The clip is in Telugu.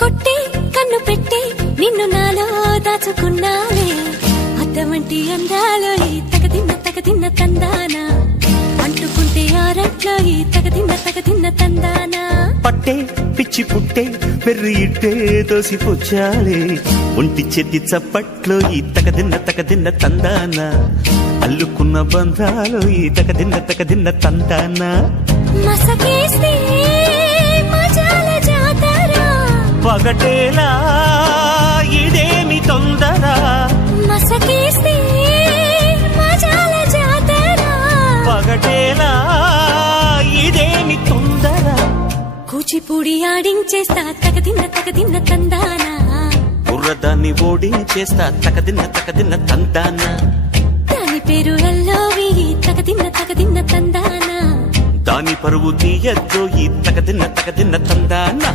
కొట్టి కన్ను పెట్టి నిన్ను నాలో దాచుకున్నానే అద్దమంటి అందాలో ఈ తగదిన్న తందానా అంటుకుంటే ఆరట్లో ఈ తగదిన్న తందానా పట్టే పిచ్చి పుట్టే పెర్రి ఇట్టే తోసిపుచ్చాలే ఒంటి చెద్ది చప్పట్లో ఈ తగదిన్న తందానా అల్లుకున్న బంధాలో ఈ తగదిన్న తందానా మసకేస్తే మజాల జాతర పగటేలా ఇదేమి తొందర మసకేస్తే మజాల జాతర పగటేలా ఇదేమి తొందర కూచిపూడి ఆడించేస్తా తగదిన్న తందానా బుర్రదాన్ని ఓడించేస్తా తగదిన్న తందానా దాని పేరు ఎల్లోవి తగదిన్న తందానా దాని పరువు తీయద్దు ఈ తగదిన్న తందానా